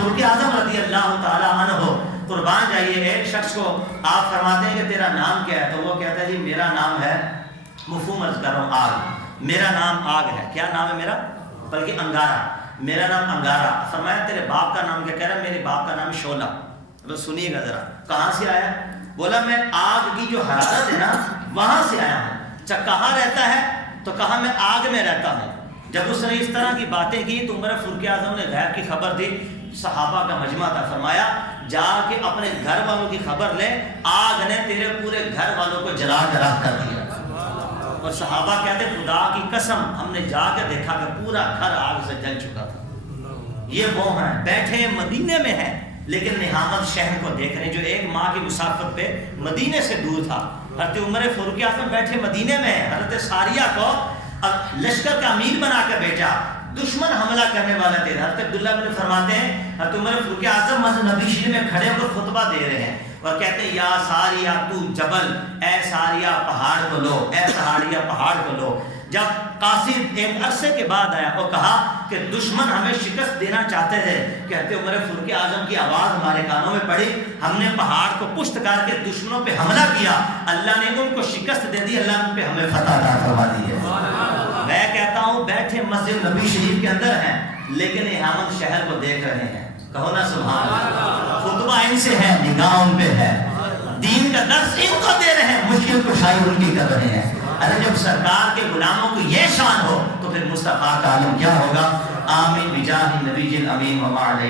فاروق اعظم رضی اللہ تعالیٰ عنہ قربان جائیے، ایک شخص کو آپ فرماتے ہیں کہ تیرا نام کیا ہے؟ تو وہ کہتا ہے جی میرا نام ہے، مفہوم عرض کر رہا ہوں، آگ، میرا نام آگ ہے۔ کیا نام ہے میرا؟ بلکہ انگارہ، میرا نام انگارہ۔ فرمایا تیرے باپ کا نام کیا؟ کہہ رہا میرے باپ کا نام شعلہ۔ تو سنیے گا ذرا، کہاں سے آیا؟ بولا میں آگ کی جو حرارت ہے نا وہاں سے آیا ہوں۔ اچھا کہاں رہتا ہے؟ تو کہا میں آگ میں رہتا ہوں۔ جب اس نے اس طرح کی باتیں کی تو عمر فاروق اعظم نے غیب کی خبر دی، صحابہ کا مجمع تھا، فرمایا جا کے اپنے گھر والوں کی خبر لے، آگ نے تیرے پورے گھر والوں کو جلا جلا کر دیا۔ اور صحابہ کہتے خدا کی قسم ہم نے جا کے دیکھا کہ پورا گھر آگ سے جل چکا تھا۔ یہ وہ ہیں بیٹھے مدینے میں ہیں لیکن نہامت شہر کو دیکھ رہے ہیں جو ایک ماہ کی مسافت پہ مدینے سے دور تھا۔ حضرت عمر فاروق اعظم بیٹھے مدینے میں ہیں، حضرت ساریہ کو لشکر کا امیر بنا کر بھیجا، دشمن حملہ کرنے والا تھے۔ حضرت عبداللہ بن فرماتے ہیں حضرت عمر فاروق اعظم مسجد نبی شریف میں کھڑے ہو کر خطبہ دے رہے ہیں اور کہتے ہیں یا ساریہ تو جبل، اے ساریہ پہاڑ کو لو، اے ساریہ پہاڑ کو لو۔ جب قاصد ایک عرصے کے بعد آیا اور کہا کہ دشمن ہمیں شکست دینا چاہتے تھے، کہتے عمر فاروق اعظم کی آواز ہمارے کانوں میں پڑی، ہم نے پہاڑ کو پشت کر کے دشمنوں پہ حملہ کیا، اللہ نے ان کو شکست دے دی، اللہ نے ہمیں فتح عطا فرما دی ہے۔ میں کہتا ہوں بیٹھے مسجد نبی شریف کے اندر ہیں لیکن احامت شہر کو دیکھ رہے ہیں، کہو نا سبحان اللہ۔ خطبہ ان سے ہے، نگاہ ان پہ ہے، دین کا درس ان کو دے رہے ہیں، مشکل کشائی ان کی کر رہے ہیں۔ ارے جب سرکار کے غلاموں کو یہ شان ہو تو پھر مصطفیٰ کا عالم کیا ہوگا؟ آمین بجاہ نبی الامین وما علیہ